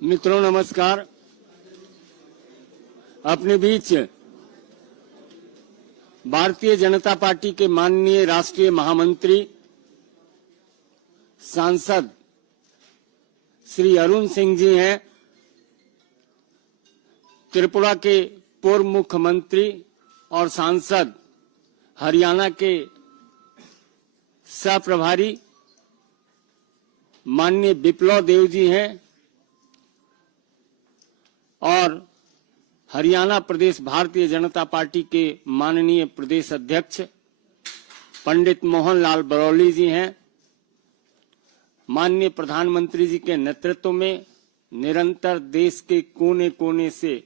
मित्रों नमस्कार। अपने बीच भारतीय जनता पार्टी के माननीय राष्ट्रीय महामंत्री सांसद श्री अरुण सिंह जी हैं। त्रिपुरा के पूर्व मुख्यमंत्री और सांसद, हरियाणा के सह प्रभारी माननीय विप्लव देव जी हैं और हरियाणा प्रदेश भारतीय जनता पार्टी के माननीय प्रदेश अध्यक्ष पंडित मोहन लाल बरौली जी हैं। माननीय प्रधानमंत्री जी के नेतृत्व में निरंतर देश के कोने कोने से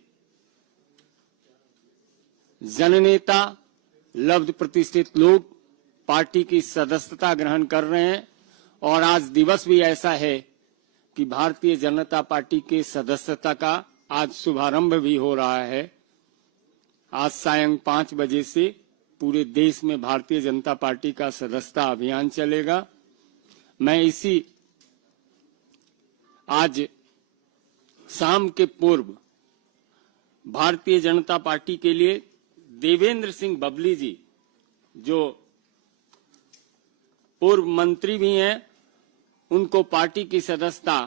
जननेता, लब्ध प्रतिष्ठित लोग पार्टी की सदस्यता ग्रहण कर रहे हैं और आज दिवस भी ऐसा है कि भारतीय जनता पार्टी के सदस्यता का आज शुभारंभ भी हो रहा है। आज सायं 5 बजे से पूरे देश में भारतीय जनता पार्टी का सदस्यता अभियान चलेगा। मैं इसी आज शाम के पूर्व भारतीय जनता पार्टी के लिए देवेंद्र सिंह बबली जी, जो पूर्व मंत्री भी हैं, उनको पार्टी की सदस्यता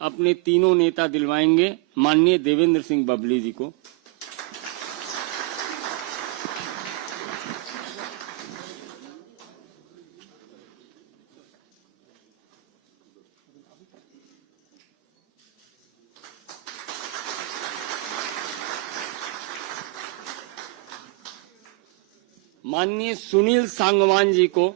अपने तीनों नेता दिलवाएंगे। माननीय देवेंद्र सिंह बबली जी को माननीय सुनील सांगवान जी को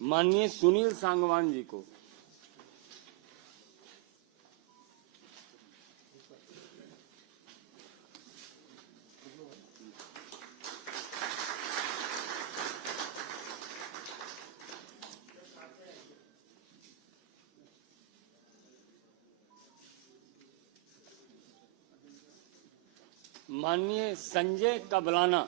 माननीय सुनील सांगवान जी को माननीय संजय कबलाना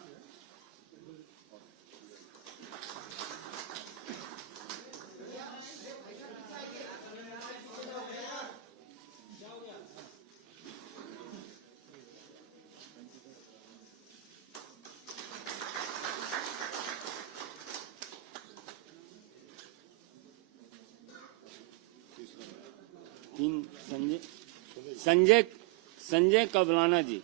संजय कबलाना जी,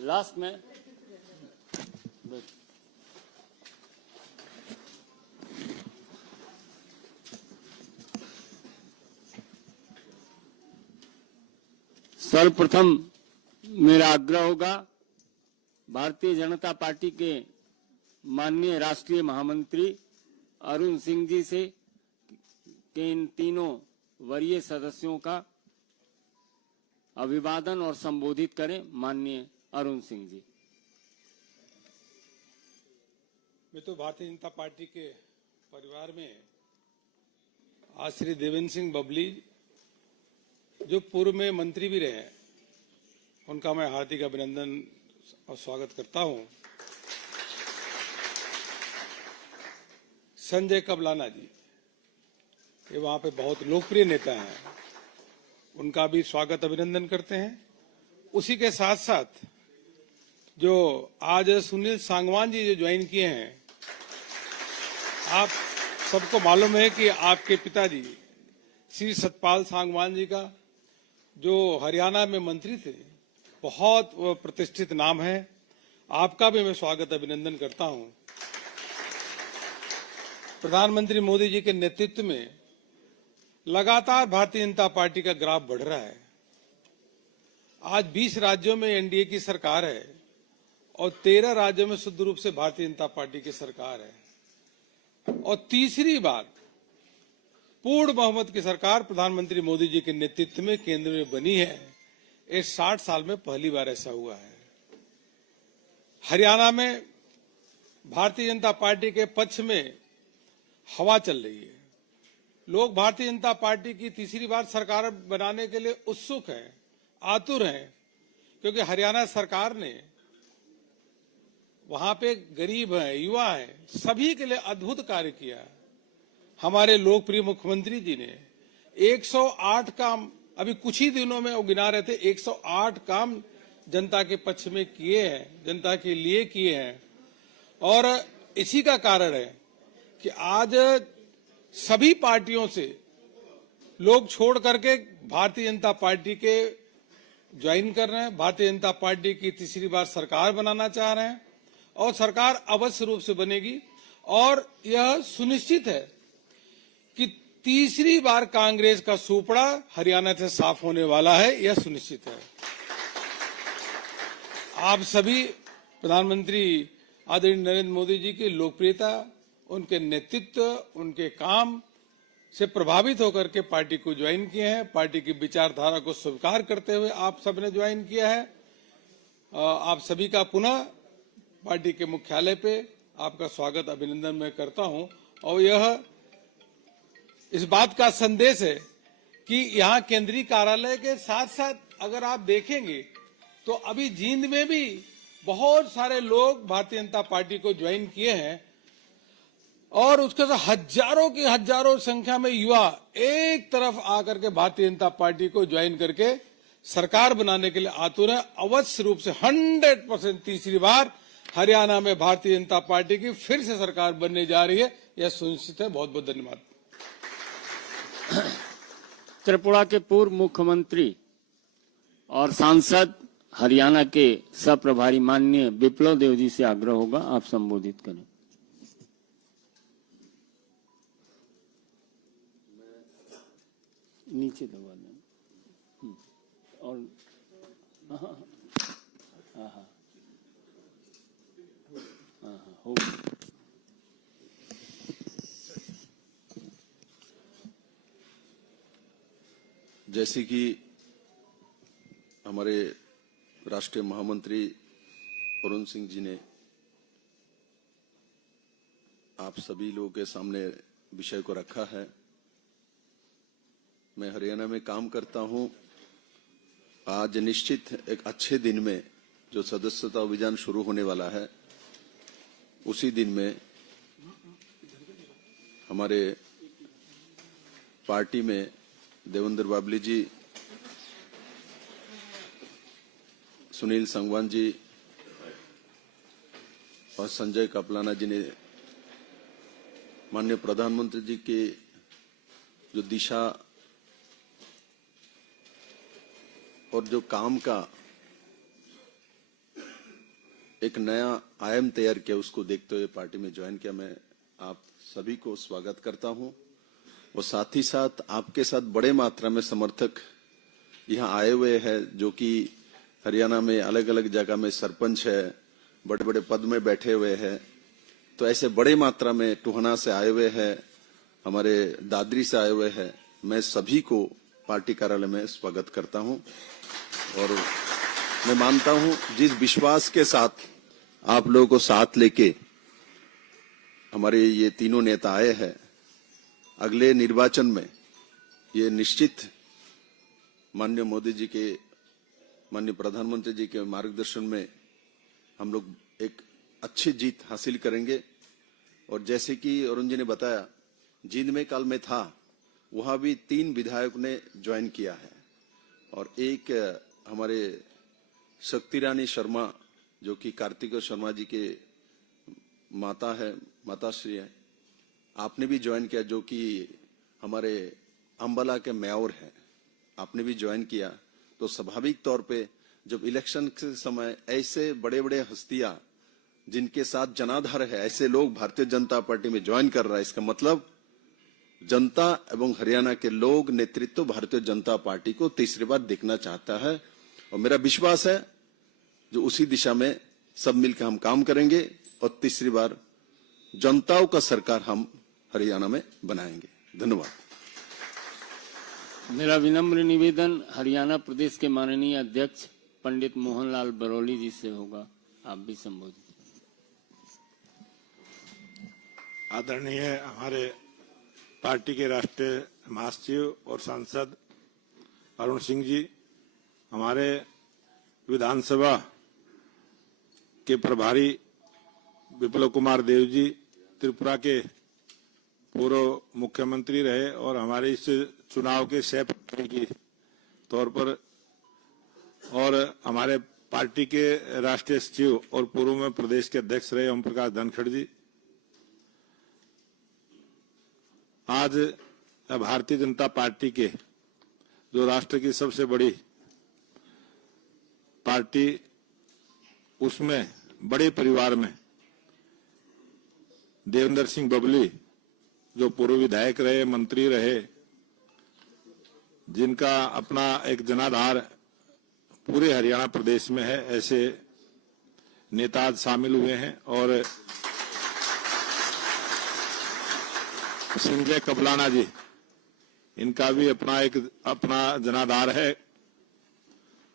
लास्ट में सर्वप्रथम मेरा आग्रह होगा भारतीय जनता पार्टी के माननीय राष्ट्रीय महामंत्री अरुण सिंह जी से कि इन तीनों वरीय सदस्यों का अभिवादन और संबोधित करें। माननीय अरुण सिंह जी। मैं तो भारतीय जनता पार्टी के परिवार में आज श्री देवेंद्र सिंह बबली, जो पूर्व में मंत्री भी रहे, उनका मैं हार्दिक अभिनंदन और स्वागत करता हूं। संजय कबलाना जी, ये वहां पे बहुत लोकप्रिय नेता हैं, उनका भी स्वागत अभिनंदन करते हैं। उसी के साथ साथ जो आज सुनील सांगवान जी जो ज्वाइन किए हैं, आप सबको मालूम है कि आपके पिताजी श्री सतपाल सांगवान जी का, जो हरियाणा में मंत्री थे, बहुत प्रतिष्ठित नाम है आपका भी मैं स्वागत अभिनंदन करता हूं। प्रधानमंत्री मोदी जी के नेतृत्व में लगातार भारतीय जनता पार्टी का ग्राफ बढ़ रहा है। आज 20 राज्यों में एनडीए की सरकार है और 13 राज्यों में शुद्ध रूप से भारतीय जनता पार्टी की सरकार है और तीसरी बार पूर्ण बहुमत की सरकार प्रधानमंत्री मोदी जी के नेतृत्व में केंद्र में बनी है। इस 60 साल में पहली बार ऐसा हुआ है। हरियाणा में भारतीय जनता पार्टी के पक्ष में हवा चल रही है। लोग भारतीय जनता पार्टी की तीसरी बार सरकार बनाने के लिए उत्सुक हैं, आतुर हैं, क्योंकि हरियाणा सरकार ने वहां पे गरीब हैं, युवा हैं, सभी के लिए अद्भुत कार्य किया। हमारे लोकप्रिय मुख्यमंत्री जी ने 108 काम, अभी कुछ ही दिनों में वो गिना रहे थे, 108 काम जनता के पक्ष में किए हैं, जनता के लिए किए हैं। और इसी का कारण है कि आज सभी पार्टियों से लोग छोड़ करके भारतीय जनता पार्टी के ज्वाइन कर रहे हैं, भारतीय जनता पार्टी की तीसरी बार सरकार बनाना चाह रहे हैं और सरकार अवश्य रूप से बनेगी। और यह सुनिश्चित है कि तीसरी बार कांग्रेस का सुपड़ा हरियाणा से साफ होने वाला है, यह सुनिश्चित है। आप सभी प्रधानमंत्री आदरणीय नरेंद्र मोदी जी की लोकप्रियता, उनके नेतृत्व, उनके काम से प्रभावित होकर के पार्टी को ज्वाइन किए हैं। पार्टी की विचारधारा को स्वीकार करते हुए आप सबने ज्वाइन किया है। आप सभी का पुनः पार्टी के मुख्यालय पे आपका स्वागत अभिनंदन मैं करता हूं। और यह इस बात का संदेश है कि यहाँ केंद्रीय कार्यालय के साथ साथ अगर आप देखेंगे तो अभी जींद में भी बहुत सारे लोग भारतीय जनता पार्टी को ज्वाइन किए हैं और उसके साथ हजारों की हजारों संख्या में युवा एक तरफ आकर के भारतीय जनता पार्टी को ज्वाइन करके सरकार बनाने के लिए आतुर है। अवश्य रूप से 100% तीसरी बार हरियाणा में भारतीय जनता पार्टी की फिर से सरकार बनने जा रही है, यह सुनिश्चित है। बहुत बहुत धन्यवाद। त्रिपुरा के पूर्व मुख्यमंत्री और सांसद हरियाणा के सह-प्रभारी माननीय विप्लव देव जी से आग्रह होगा, आप संबोधित करें। नीचे दबा दें और हो जैसे कि हमारे राष्ट्रीय महामंत्री अरुण सिंह जी ने आप सभी लोगों के सामने विषय को रखा है, मैं हरियाणा में काम करता हूं। आज निश्चित एक अच्छे दिन में जो सदस्यता अभियान शुरू होने वाला है, उसी दिन में हमारे पार्टी में देवेंद्र बाबली जी, सुनील संगवान जी और संजय कपलाना जी ने माननीय प्रधानमंत्री जी की जो दिशा और जो काम का एक नया आयाम तैयार किया, उसको देखते हुए पार्टी में ज्वाइन किया। मैं आप सभी को स्वागत करता हूं और साथ ही साथ आपके साथ बड़े मात्रा में समर्थक यहाँ आए हुए हैं, जो कि हरियाणा में अलग अलग जगह में सरपंच है, बड़े बड़े पद में बैठे हुए हैं। तो ऐसे बड़े मात्रा में टोहना से आए हुए हैं, हमारे दादरी से आए हुए हैं। मैं सभी को पार्टी कार्यालय में स्वागत करता हूं और मैं मानता हूं जिस विश्वास के साथ आप लोगों को साथ लेके हमारे ये तीनों नेता आए हैं, अगले निर्वाचन में ये निश्चित माननीय मोदी जी के, माननीय प्रधानमंत्री जी के मार्गदर्शन में हम लोग एक अच्छी जीत हासिल करेंगे। और जैसे कि अरुण जी ने बताया, जींद में कल मैं था, वहां भी 3 विधायक ने ज्वाइन किया है और एक हमारे शक्ति रानी शर्मा, जो कि कार्तिक शर्मा जी के माता है, माताश्री है, आपने भी ज्वाइन किया, जो कि हमारे अंबाला के मेयर हैं, आपने भी ज्वाइन किया। तो स्वाभाविक तौर पे जब इलेक्शन के समय ऐसे बड़े बड़े हस्तियां जिनके साथ जनाधार है ऐसे लोग भारतीय जनता पार्टी में ज्वाइन कर रहा है, इसका मतलब जनता एवं हरियाणा के लोग नेतृत्व भारतीय जनता पार्टी को तीसरी बार देखना चाहता है। और मेरा विश्वास है जो उसी दिशा में सब मिलकर हम काम करेंगे और तीसरी बार जनताओं का सरकार हम हरियाणा में बनाएंगे। धन्यवाद। मेरा विनम्र निवेदन हरियाणा प्रदेश के माननीय अध्यक्ष पंडित मोहनलाल बरौली जी से होगा, आप भी संबोधित। आदरणीय हमारे पार्टी के राष्ट्रीय महासचिव और सांसद अरुण सिंह जी, हमारे विधानसभा के प्रभारी विप्लव कुमार देव जी, त्रिपुरा के पूर्व मुख्यमंत्री रहे और हमारे इस चुनाव के सह प्रभारी के तौर पर, और हमारे पार्टी के राष्ट्रीय सचिव और पूर्व में प्रदेश के अध्यक्ष रहे ओम प्रकाश धनखड़ जी, आज भारतीय जनता पार्टी के जो राष्ट्र की सबसे बड़ी पार्टी, उसमें बड़े परिवार में देवेंद्र सिंह बबली जो पूर्व विधायक रहे, मंत्री रहे, जिनका अपना एक जनाधार पूरे हरियाणा प्रदेश में है, ऐसे नेता आज शामिल हुए हैं। और संजय कबलाना जी, इनका भी अपना जनाधार है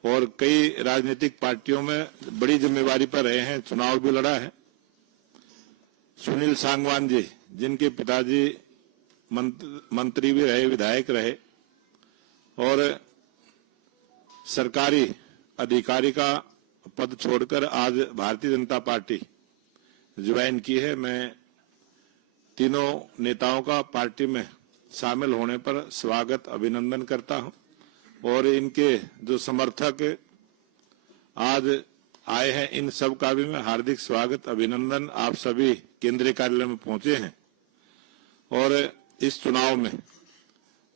और कई राजनीतिक पार्टियों में बड़ी जिम्मेवारी पर रहे हैं, चुनाव भी लड़ा है। सुनील सांगवान जी, जिनके पिताजी मंत्री भी रहे, विधायक रहे और सरकारी अधिकारी का पद छोड़कर आज भारतीय जनता पार्टी ज्वाइन की है। मैं तीनों नेताओं का पार्टी में शामिल होने पर स्वागत अभिनंदन करता हूं और इनके जो समर्थक आज आए हैं, इन सब का भी मैं हार्दिक स्वागत अभिनंदन। आप सभी केंद्रीय कार्यालय में पहुंचे हैं और इस चुनाव में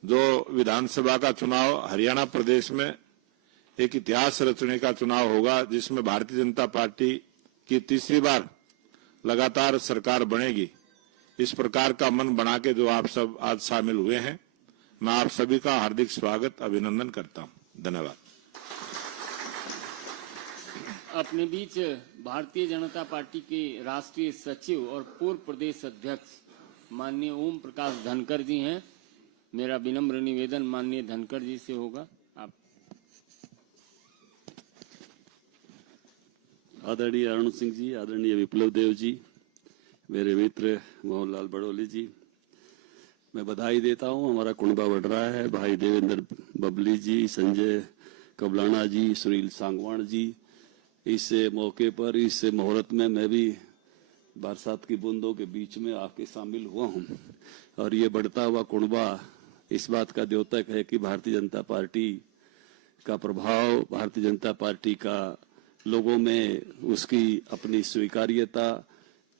जो विधानसभा का चुनाव हरियाणा प्रदेश में एक इतिहास रचने का चुनाव होगा, जिसमें भारतीय जनता पार्टी की तीसरी बार लगातार सरकार बनेगी। इस प्रकार का मन बना के जो आप सब आज शामिल हुए हैं, मैं आप सभी का हार्दिक स्वागत अभिनंदन करता हूं। धन्यवाद। अपने बीच भारतीय जनता पार्टी के राष्ट्रीय सचिव और पूर्व प्रदेश अध्यक्ष माननीय ओम प्रकाश धनखड़ जी हैं। मेरा विनम्र निवेदन माननीय धनखड़ जी से होगा, आप। आदरणीय अरुण सिंह जी, आदरणीय विप्लव देव जी, मेरे मित्र मोहनलाल बड़ौली जी, मैं बधाई देता हूं। हमारा कुनबा बढ़ रहा है। भाई देवेंद्र बबली जी, संजय कबलाना जी, सुनील सांगवान जी, इस मौके पर, इस मुहूर्त में मैं भी बरसात की बूंदों के बीच में आके शामिल हुआ हूं और ये बढ़ता हुआ कुनबा इस बात का द्योतक है कि भारतीय जनता पार्टी का प्रभाव, भारतीय जनता पार्टी का लोगों में उसकी अपनी स्वीकार्यता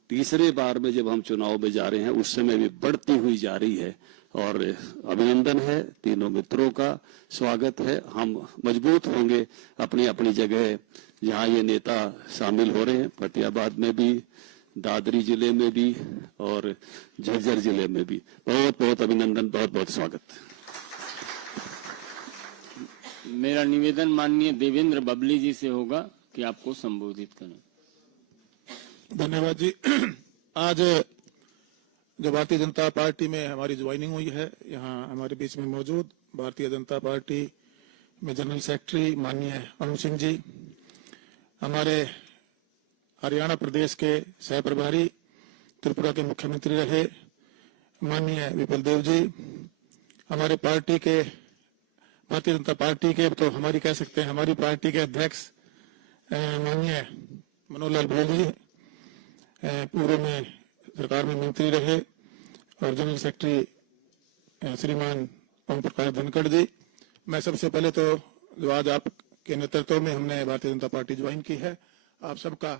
तीसरे बार में जब हम चुनाव में जा रहे हैं उस समय भी बढ़ती हुई जा रही है और अभिनंदन है। तीनों मित्रों का स्वागत है। हम मजबूत होंगे अपनी अपनी जगह जहां ये नेता शामिल हो रहे हैं, फतेहाबाद में भी, दादरी जिले में भी और झज्जर जिले में भी। बहुत बहुत अभिनंदन, बहुत बहुत स्वागत। मेरा निवेदन माननीय देवेंद्र बबली जी से होगा कि आपको संबोधित करें। धन्यवाद जी। आज जो भारतीय जनता पार्टी में हमारी ज्वाइनिंग हुई है, यहाँ हमारे बीच में मौजूद भारतीय जनता पार्टी में जनरल सेक्रेटरी माननीय अरुण सिंह जी, हमारे हरियाणा प्रदेश के सह प्रभारी, त्रिपुरा के मुख्यमंत्री रहे माननीय विप्लव देव जी, हमारे पार्टी के भारतीय जनता पार्टी के, तो हमारी कह सकते हैं हमारी पार्टी के अध्यक्ष माननीय मनोहरलाल बड़ौली जी, पूर्व में सरकार में मंत्री रहे और जनरल सेक्रेटरी श्रीमान ओम प्रकाश धनखड़ जी। मैं सबसे पहले तो जो आज आपके नेतृत्व में हमने भारतीय जनता पार्टी ज्वाइन की है, आप सबका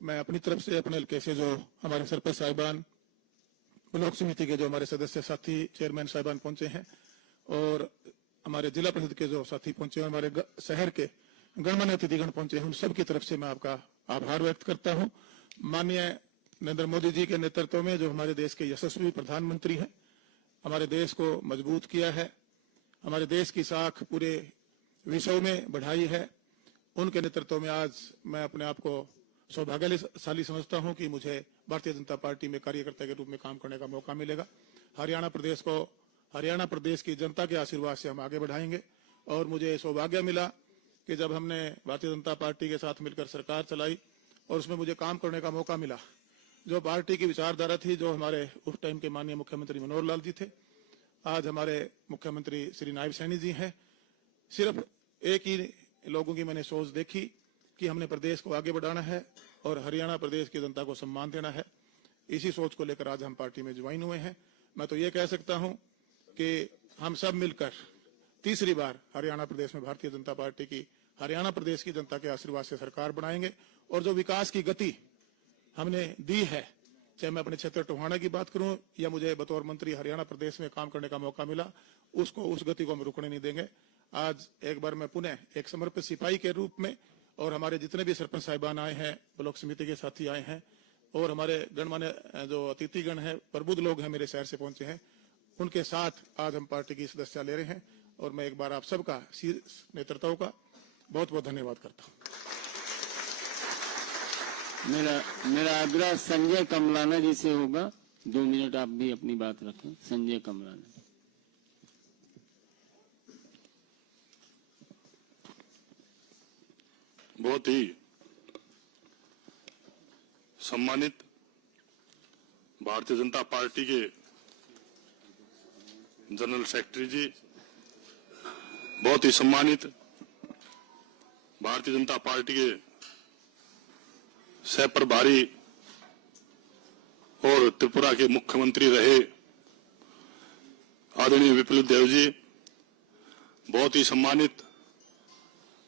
मैं अपनी तरफ से, अपने हल्के से जो हमारे सरपंच साहिबान, ब्लॉक समिति के जो हमारे सदस्य साथी, चेयरमैन साहिबान पहुंचे हैं और हमारे जिला परिषद के जो साथी पहुंचे हैं, हमारे शहर के गणमान्य अतिथिगण पहुंचे हैं, उन सबकी तरफ से मैं आपका आभार व्यक्त करता हूं। माननीय नरेंद्र मोदी जी के नेतृत्व में जो हमारे देश के यशस्वी प्रधानमंत्री हैं, हमारे देश को मजबूत किया है, हमारे देश की साख पूरे विश्व में बढ़ाई है, उनके नेतृत्व में आज मैं अपने आप को सौभाग्यशाली समझता हूं कि मुझे भारतीय जनता पार्टी में कार्यकर्ता के रूप में काम करने का मौका मिलेगा। हरियाणा प्रदेश की जनता के आशीर्वाद से हम आगे बढ़ाएंगे। और मुझे सौभाग्य मिला कि जब हमने भारतीय जनता पार्टी के साथ मिलकर सरकार चलाई और उसमें मुझे काम करने का मौका मिला, जो पार्टी की विचारधारा थी, जो हमारे उस टाइम के माननीय मुख्यमंत्री मनोहर लाल जी थे, आज हमारे मुख्यमंत्री श्री नायब सैनी जी हैं, सिर्फ एक ही लोगों की मैंने सोच देखी कि हमने प्रदेश को आगे बढ़ाना है और हरियाणा प्रदेश की जनता को सम्मान देना है। इसी सोच को लेकर आज हम पार्टी में ज्वाइन हुए हैं। मैं तो ये कह सकता हूं कि हम सब मिलकर तीसरी बार हरियाणा प्रदेश में भारतीय जनता पार्टी की हरियाणा प्रदेश की जनता के आशीर्वाद से सरकार बनाएंगे। और जो विकास की गति हमने दी है, चाहे मैं अपने क्षेत्र टोहाना की बात करूं या मुझे बतौर मंत्री हरियाणा प्रदेश में काम करने का मौका मिला, उस गति को हम रुकने नहीं देंगे। आज एक बार मैं पुनः एक समर्पित सिपाही के रूप में, और हमारे जितने भी सरपंच साहिबान आए हैं, ब्लॉक समिति के साथी आए हैं, और हमारे गणमान्य जो अतिथिगण हैं, प्रबुद्ध लोग हैं, मेरे शहर से पहुंचे हैं, उनके साथ आज हम पार्टी की सदस्यता ले रहे हैं। और मैं एक बार आप सबका नेतृत्व का बहुत बहुत धन्यवाद करता हूं। मेरा आग्रह संजय कमलाना जी से होगा। 2 मिनट आप भी अपनी बात रखें। संजय कमलाना। बहुत ही सम्मानित भारतीय जनता पार्टी के जनरल सेक्रेटरी जी, बहुत ही सम्मानित भारतीय जनता पार्टी के सह प्रभारी और त्रिपुरा के मुख्यमंत्री रहे आदरणीय विप्लव देव जी, बहुत ही सम्मानित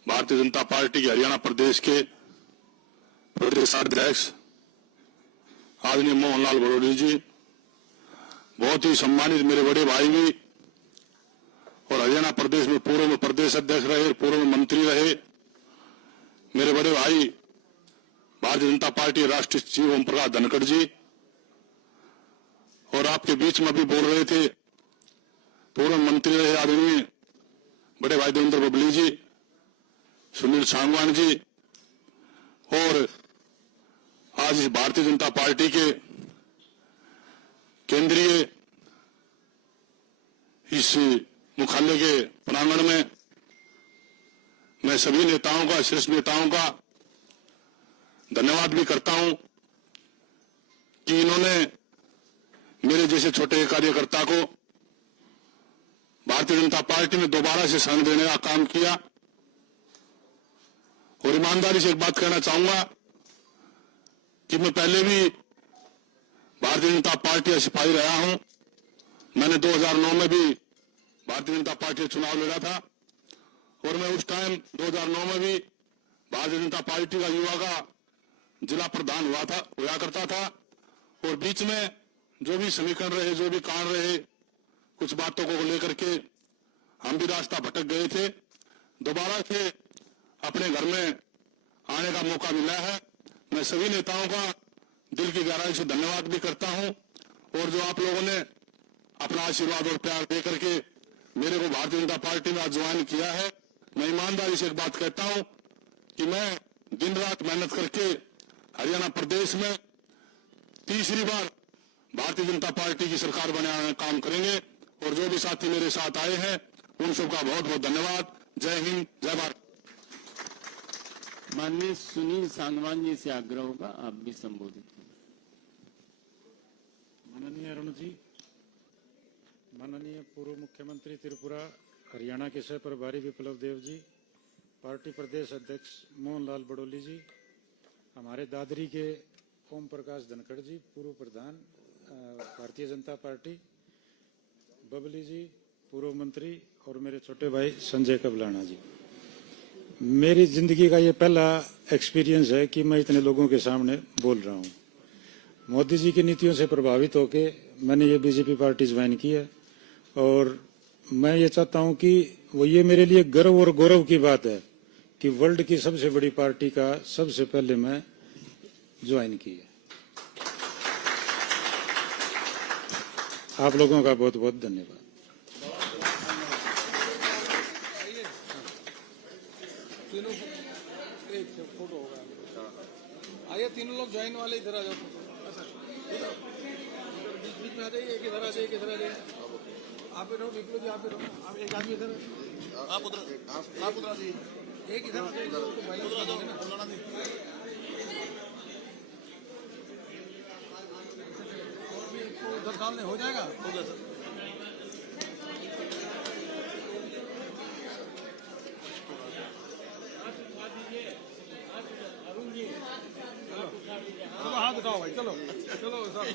भारतीय जनता पार्टी के हरियाणा प्रदेश के प्रदेशाध्यक्ष आदरणीय मोहनलाल बड़ौली जी, बहुत ही सम्मानित मेरे बड़े भाई भी और हरियाणा प्रदेश में पूर्व में प्रदेश अध्यक्ष रहे, पूर्व में मंत्री रहे, मेरे बड़े भाई भारतीय जनता पार्टी राष्ट्रीय सचिव ओम प्रकाश धनखड़ जी, और आपके बीच में भी बोल रहे थे पूर्व मंत्री रहे आदरणीय बड़े भाई देवेंद्र बबली जी, सुनील सांगवान जी, और आज इस भारतीय जनता पार्टी के केंद्रीय इस मुख्यालय के प्रांगण में मैं सभी नेताओं का, शीर्ष नेताओं का धन्यवाद भी करता हूं कि इन्होंने मेरे जैसे छोटे कार्यकर्ता को भारतीय जनता पार्टी में दोबारा से संग देने का काम किया। और ईमानदारी से एक बात कहना चाहूंगा कि मैं पहले भी भारतीय जनता पार्टी का सिपाही रहा हूं। मैंने 2009 में भी भारतीय जनता पार्टी का चुनाव लड़ा था और मैं उस टाइम 2009 में भी भारतीय जनता पार्टी का युवा का जिला प्रधान हुआ करता था। और बीच में जो भी समीकरण रहे, जो भी कारण रहे, कुछ बातों को लेकर के हम भी रास्ता भटक गए थे। दोबारा से अपने घर में आने का मौका मिला है। मैं सभी नेताओं का दिल की गहराई से धन्यवाद भी करता हूं। और जो आप लोगों ने अपना आशीर्वाद और प्यार दे करके मेरे को भारतीय जनता पार्टी में ज्वाइन किया है, मैं ईमानदारी से एक बात कहता हूं कि मैं दिन रात मेहनत करके हरियाणा प्रदेश में तीसरी बार भारतीय जनता पार्टी की सरकार बनाने का काम करेंगे। और जो भी साथी मेरे साथ आए हैं उन सबका बहुत बहुत धन्यवाद। जय हिंद, जय भारत। माननीय सुनील सांगवान जी से आग्रह होगा, आप भी संबोधित करें। माननीय अरुण जी, माननीय पूर्व मुख्यमंत्री त्रिपुरा हरियाणा के सह प्रभारी विप्लव देव जी, पार्टी प्रदेश अध्यक्ष मोहनलाल बड़ौली जी, हमारे दादरी के ओम प्रकाश धनखड़ जी, पूर्व प्रधान भारतीय जनता पार्टी, बबली जी, पूर्व मंत्री, और मेरे छोटे भाई संजय कबलाना जी। मेरी जिंदगी का ये पहला एक्सपीरियंस है कि मैं इतने लोगों के सामने बोल रहा हूँ। मोदी जी की नीतियों से प्रभावित होकर मैंने ये बीजेपी पार्टी ज्वाइन की है और मैं ये चाहता हूँ कि वो ये मेरे लिए गर्व और गौरव की बात है कि वर्ल्ड की सबसे बड़ी पार्टी का सबसे पहले मैं ज्वाइन किया। आप लोगों का बहुत बहुत धन्यवाद। फोटो होगा। आइए तीनों लोग ज्वाइन वाले इधर आ जाओ। बीच में आ जाइए, एक इधर आ जाइए, एक इधर आ जाइए। आप ही रहो, विप्लव जी आप ही रहो। आप एक आदमी इधर, आप उधर एक इधर आ जाइए, तो भाई लोग आ जाओगे ना। उधर सामने हो जाएगा, हो गया सर। चलो हाथ उठाओ भाई, चलो चलो सर।